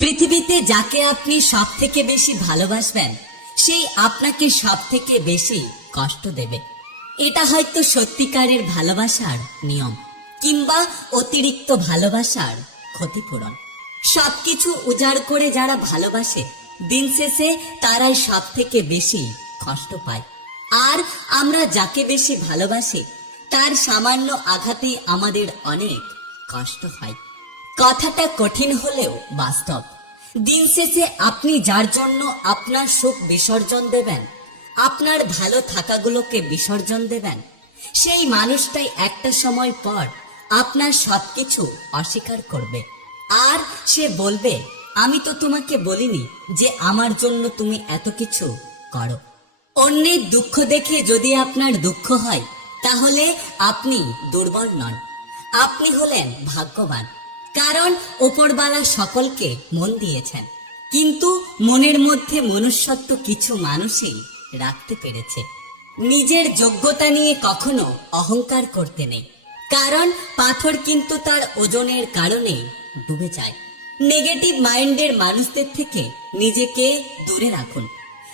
পৃথিবীতে যাকে আপনি সব থেকে বেশি ভালোবাসবেন সেই আপনাকে সব থেকে বেশি কষ্ট দেবে। এটা হয়তো সত্যিকারের ভালোবাসার নিয়ম, কিংবা অতিরিক্ত ভালোবাসার ক্ষতিপূরণ। সবকিছু উজাড় করে যারা ভালোবাসে, দিন শেষে তারাই সব থেকে বেশি কষ্ট পায়। আর আমরা যাকে বেশি ভালোবাসি, তার সামান্য আঘাতেই আমাদের অনেক কষ্ট হয়। কথাটা কঠিন হলেও বাস্তব। দিন শেষে আপনি যার জন্য আপনার সুখ বিসর্জন দেবেন, আপনার ভালো থাকাগুলোকে বিসর্জন দেবেন, সেই মানুষটাই একটা সময় পর আপনার সবকিছু অস্বীকার করবে। আর সে বলবে, আমি তো তোমাকে বলিনি যে আমার জন্য তুমি এত কিছু করো। অন্যের দুঃখ দেখে যদি আপনার দুঃখ হয়, তাহলে আপনি দুর্বল নন। আপনি হলেন ভাগ্যবান। কারণ ওপরবালা সকলকে মন দিয়েছেন। কিন্তু মনের মধ্যে মনুষ্যত্ব কিছু মানুষই রাখতে পেরেছে। নিজের যোগ্যতা নিয়ে কখনো অহংকার করতে নেই। কারণ পাথর কিন্তু তার ওজনের কারণে ডুবে যায়। নেগেটিভ মাইন্ডের মানুষদের থেকে নিজেকে দূরে রাখুন।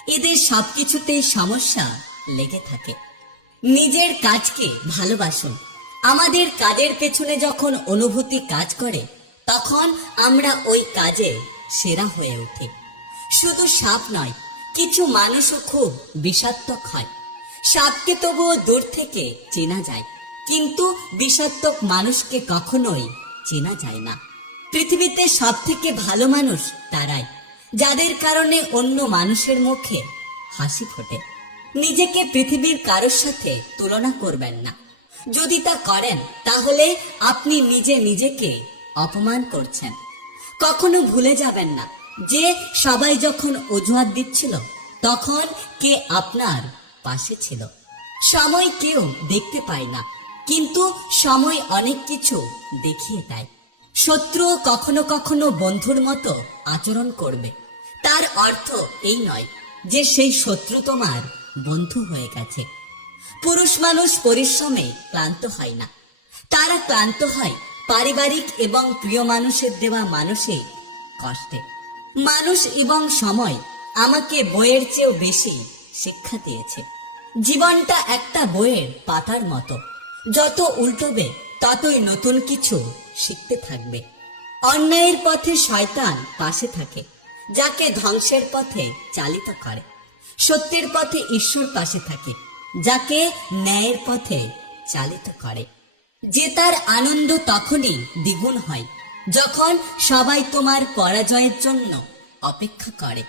এদের সবকিছুতেই সমস্যা লেগে থাকে। নিজের কাজকে ভালোবাসুন। আমাদের কাজের পেছনে যখন অনুভূতি কাজ করে, তখন আমরা ওই কাজে সেরা হয়ে উঠি। শুধু সাপ নয়, কিছু মানুষও খুব বিষাত্মক হয়। সাপকে তবুও দূর থেকে চেনা যায়, কিন্তু বিষাত্মক মানুষকে কখনোই চেনা যায় না। পৃথিবীতে সব থেকে ভালো মানুষ তারাই, যাদের কারণে অন্য মানুষের মুখে হাসি ফোটে। নিজেকে পৃথিবীর কারোর সাথে তুলনা করবেন না। যদি তা করেন, তাহলে আপনি নিজে নিজেকে অপমান করছেন। কখনো ভুলে যাবেন না যে সবাই যখন অজুহাত দিচ্ছিল, তখন কে আপনার পাশে ছিল। সময় কেউ দেখতে পায় না, কিন্তু সময় অনেক কিছু দেখিয়ে দেয়। শত্রু কখনো কখনো বন্ধুর মতো আচরণ করবে। তার অর্থ এই নয় যে সেই শত্রু তোমার বন্ধু হয়ে গেছে। পুরুষ মানুষ পরিশ্রমে ক্লান্ত হয় না। তারা ক্লান্ত হয় পারিবারিক এবং প্রিয় মানুষের দেওয়া মানসিক কষ্টে। মানুষ এবং সময় আমাকে বইয়ের চেয়েও বেশি শিক্ষা দিয়েছে। জীবনটা একটা বইয়ের পাতার মতো। যত উল্টোবে, ততই নতুন কিছু শিখতে থাকবে। অন্যায়ের পথে শয়তান পাশে থাকে, যাকে ধ্বংসের পথে চালিত করে। সত্যের পথে ঈশ্বর পাশে থাকে। যাকে ন্যায়ের পথে চালিত করে। যে তার আনন্দ তখনই দ্বিগুণ হয়, যখন সবাই তোমার পরাজয়ের জন্য অপেক্ষা করে।